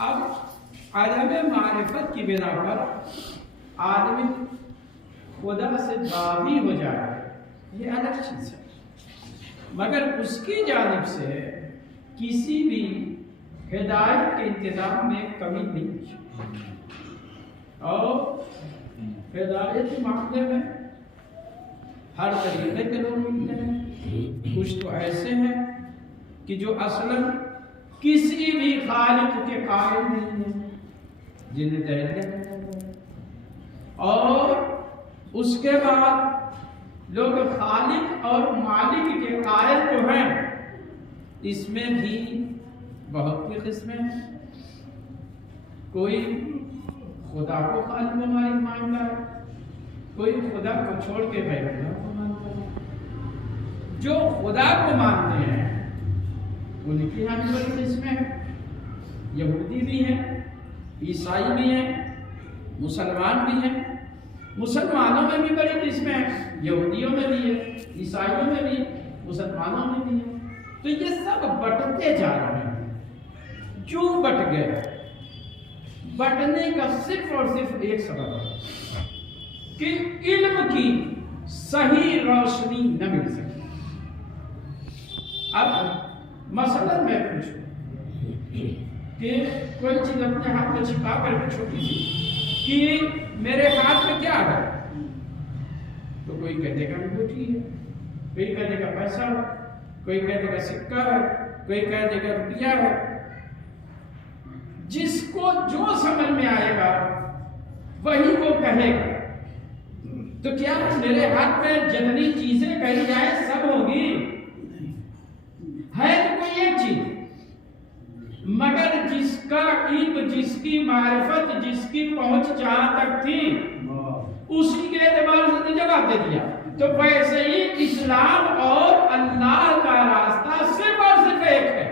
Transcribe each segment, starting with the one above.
اب عدم معرفت کی بنا پر آدمی خدا سے باغی ہو جائے، یہ الگ چیز ہے، مگر اس کی جانب سے کسی بھی ہدایت کے انتظام میں کمی نہیں، اور ہدایت کے معاملے میں ہر طریقے کے لوگ ملتے ہیں۔ کچھ تو ایسے ہیں کہ جو اصلاً کسی بھی خالق کے قائل نہیں ہیں، جنہیں درجہ، اور اس کے بعد لوگ خالق اور مالک کے قائل تو ہیں، اس میں بھی بہت سی قسمیں ہیں۔ کوئی خدا کو خالق و مالک مانتا ہے، کوئی خدا کو چھوڑ کے غیر اللہ کو مانتا ہے۔ جو خدا کو مانتے ہیں ان کی یہاں بھی بڑی قسمیں ہیں، یہودی بھی ہیں، عیسائی بھی ہیں، مسلمان بھی ہیں۔ مسلمانوں میں بھی بڑی قسمیں ہیں، یہودیوں میں بھی ہے، عیسائیوں میں بھی، مسلمانوں میں بھی ہے۔ تو یہ سب بٹتے جا رہے ہیں۔ کیوں بٹ گئے؟ بٹنے کا صرف اور صرف ایک سبب ہے کہ علم کی صحیح روشنی نہ مل سکی۔ اب مثلا میں پوچھوں کہ کوئی چیز اپنے ہاتھ میں چھپا کر کے چھوٹی سی کہ میرے ہاتھ میں کیا ہے، تو کوئی کہتے گا انگوٹھی ہے، کوئی کہتے گا پیسہ ہے، کوئی کہتے گا سکہ ہے، کوئی کہتے گا روپیہ ہے۔ جس کو جو سمجھ میں آئے گا وہی وہ کہے گا۔ تو کیا میرے ہاتھ میں جتنی چیزیں کہی جائیں سب ہوگی؟ ہے تو کوئی ایک چیز، مگر جس کا علم، جس کی معرفت، جس کی پہنچ جہاں تک تھی اسی کے اعتبار سے جواب دے دیا۔ تو ویسے ہی اسلام اور اللہ کا راستہ صرف اور صرف ایک ہے۔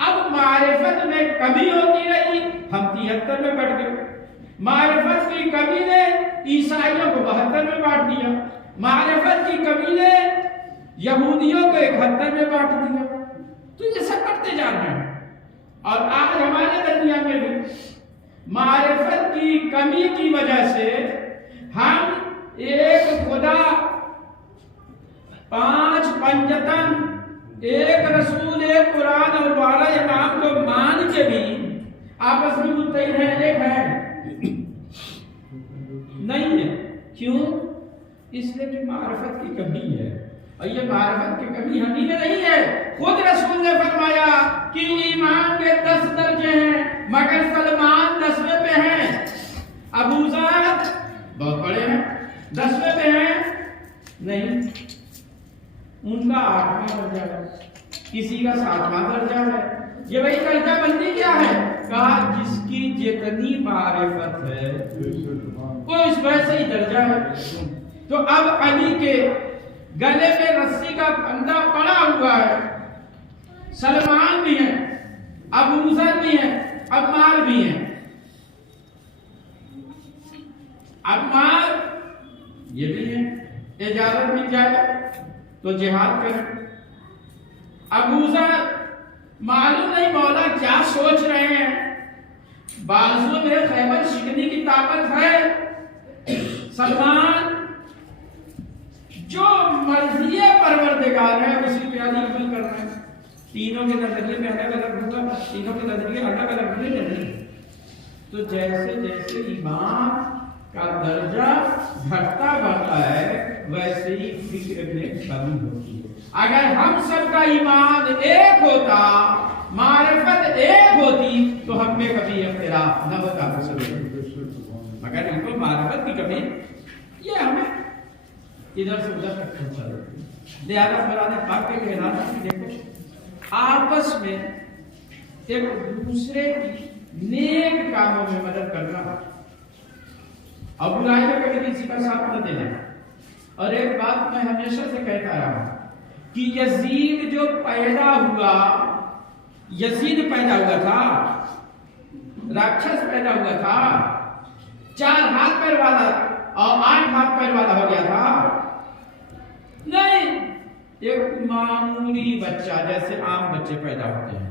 اب معرفت میں کمی ہوتی رہی، ہم 73 میں بٹ گئے۔ معرفت کی کمی نے عیسائیوں کو 72 میں بانٹ دیا، معرفت کی کمی نے یہودیوں کو 71 میں بانٹ دیا۔ تو یہ سب بٹتے جا رہے ہیں، اور آج ہمارے درمیان میں بھی معرفت کی کمی کی وجہ سے ہم ایک خدا، 5 پنجتن، ایک رسول، ایک قرآن اور 12 امام کو مان کے بھی آپس میں متحد ہیں، ایک ہے نہیں ہے۔ کیوں؟ اس لیے کہ معرفت کی کمی ہے، اور یہ معرفت کی کمی ہمیں نہیں ہے۔ خود رسول نے فرمایا کہ ایمان کے 10 درجے ہیں، مگر سلمان 10ویں پہ ہیں، ابو ذر بہت بڑے ہیں 10ویں پہ ہیں نہیں، ان کا 8واں درجہ ہے، کسی کا 7واں درجہ ہے۔ یہ وہی درجہ بندی کیا ہے؟ کہا جس کی جتنی معرفت ہے وہ اس ویسے ہی درجہ ہے۔ تو اب علی کے گلے میں رسی کا پھندا پڑا ہوا ہے، سلمان بھی ہیں، ابو ذر بھی ہیں، عمار بھی ہیں۔ عمار یہ بھی ہیں، اجازت مل جائے تو جہاد کریں۔ ابو ذر معلوم نہیں مولا کیا سوچ رہے ہیں، بازو میں خیبر شکنی کی طاقت ہے۔ سلمان جو مرضی پروردگار ہے اسی پہ عمل کر رہے ہیں۔ تینوں کے نظریے میں الگ الگ ہوگا، تینوں کے نظریے الگ الگ نہیں۔ تو جیسے جیسے ایمان کا درجہ گھٹتا بڑھتا ہے ویسے ہی فکر میں کمی ہوتی ہے۔ اگر ہم سب کا ایمان ایک ہوتا، معرفت ایک ہوتی، تو ہم میں کبھی اختلاف نہ ہوتا۔ مگر ان کو معرفت کی کمی یہ ہمیں ادھر سے ادھر تک پہنچا دیتی ہے۔ لہٰذا قرآن پاک کے کہنا ہے کہ دیکھو آپس میں ایک دوسرے کی نیک کاموں میں مدد کرنا اور برائی میں کبھی کسی کا ساتھ نہ دینا۔ اور ایک بات میں ہمیشہ سے کہتا رہا ہوں کہ یزید جو پیدا ہوا، یزید پیدا ہوا تھا، راکشس پیدا ہوا تھا، 4 ہاتھ پیر والا اور 8 ہاتھ پیر والا ہو گیا تھا؟ نہیں، ایک معمولی بچہ جیسے عام بچے پیدا ہوتے ہیں،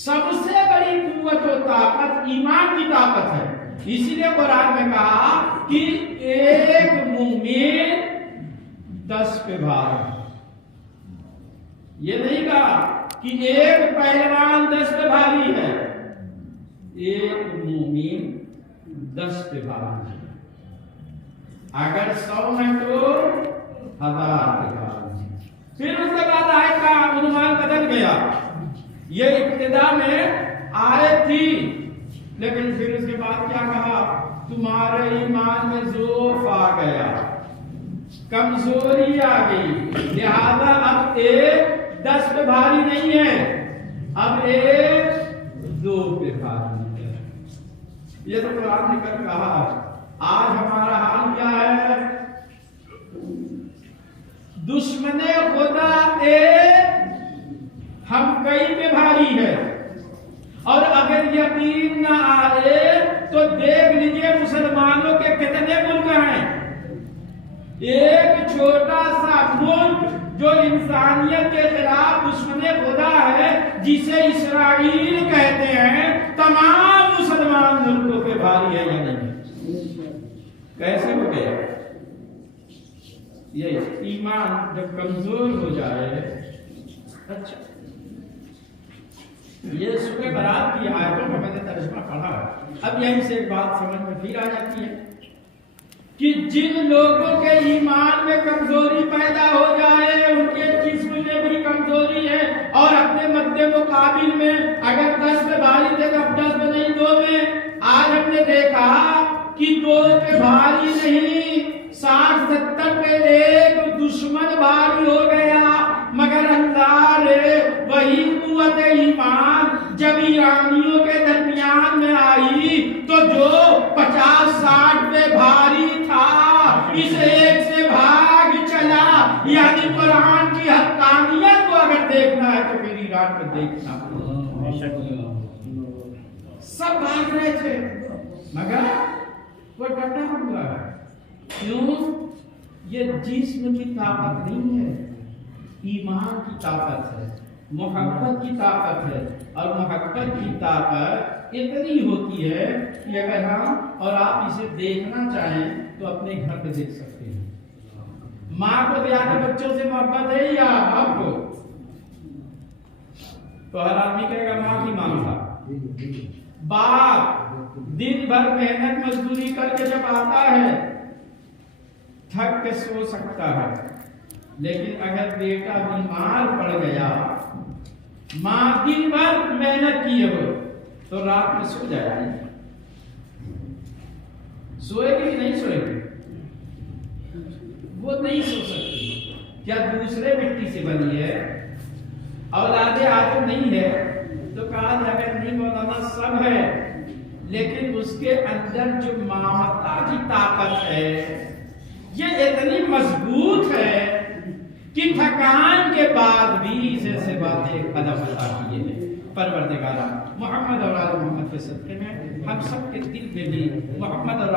سب سے بڑی قوت و طاقت ایمان کی طاقت ہے. اسی لیے قرآن میں کہا کہ ایک مومن 10 پہ بھاری. یہ نہیں کہا کہ ایک پہلوان 10 پہ بھاری ہے. ایک مومن 10 پہ بھاری ہے. اگر 100 میں تو 1000 پہ بھاری. پھر اس کے بعد آیت کا عنوان بدل گیا. یہ ابتدا میں آیت تھی، لیکن پھر اس کے بعد کیا کہا؟ تمہارے ایمان میں ضعف آ گیا، کمزوری آ گئی، لہذا اب ایک 10 پہ بھاری نہیں ہے، اب ایک 2 پہ بھاری ہے. یہ تو قرآن نے کر کہا. آج ہمارا حال کیا ہے؟ دشمن خدا ایک، ہم کئی پہ بھاری ہے. اور اگر یقین نہ آئے تو دیکھ لیجئے مسلمانوں کے کتنے ملک ہیں. ایک چھوٹا سا ملک جو انسانیت کے خلاف دشمن خدا ہے، جسے اسرائیل کہتے ہیں، تمام مسلمان ملکوں پہ بھاری ہے یا نہیں؟ کیسے ہو گیا؟ یہ ایمان جب کمزور ہو جائے. اچھا، یہ سورہ برات کی آیتوں کا میں نے ترجمہ پڑھا ہے. اب یہیں سے ایک بات سمجھ میں پھر آ جاتی ہے کہ جن لوگوں کے ایمان میں کمزوری پیدا ہو جائے، ان کے جسم میں بھی کمزوری ہے، اور اپنے مد مقابل میں اگر 10 پہ بھاری تھے تو اب 10 پہ نہیں 2 میں. آج ہم نے دیکھا کہ 2 پہ بھاری نہیں، 60-70 پہ ایک دشمن بھاری ہو گیا. مگر اللہ نے وہی قوت ایمان جب ایرانیوں کے درمیان میں آئی تو جو 50-60 پہ بھاری تھا، اس ایک سے بھاگ چلا. یعنی قرآن کی حقانیت کو اگر دیکھنا ہے تو پھر ایران کو دیکھنا. سب بھاگ رہے تھے مگر وہ ڈٹا ہوا ہے. کیوں؟ یہ جسم کی طاقت نہیں ہے، ایمان کی طاقت ہے، محبت کی طاقت ہے. اور محبت کی طاقت اتنی ہوتی ہے کہ اگر ہم اور آپ اسے دیکھنا چاہیں تو اپنے گھر پہ دیکھ سکتے ہیں. ماں کو زیادہ بچوں سے محبت ہے یا آپ کو؟ تو ہر آدمی کہے گا ماں کی مانگتا. باپ دن بھر محنت مزدوری کر کے جب آتا ہے تھک کے سو سکتا ہے، لیکن اگر بیٹا بیمار پڑ گیا، ماں دن بھر محنت کی ہو تو رات میں سو جائے گی. سوئے گی نہیں سوئے گی؟ وہ نہیں سو سکتی. کیا دوسرے مٹی سے بنی ہے، اولاد آدم نہیں ہے؟ تو کہا اگر نہیں مولانا سب ہے، لیکن اس کے اندر جو مامتا کی طاقت ہے یہ اتنی مضبوط ہے کہ تھکان کے بعد بھی اسے باتیں قدم اٹھاتی ہے. پروردگارا محمد اور آل محمد کے صدقے میں ہم سب کے دل میں بھی محمد اور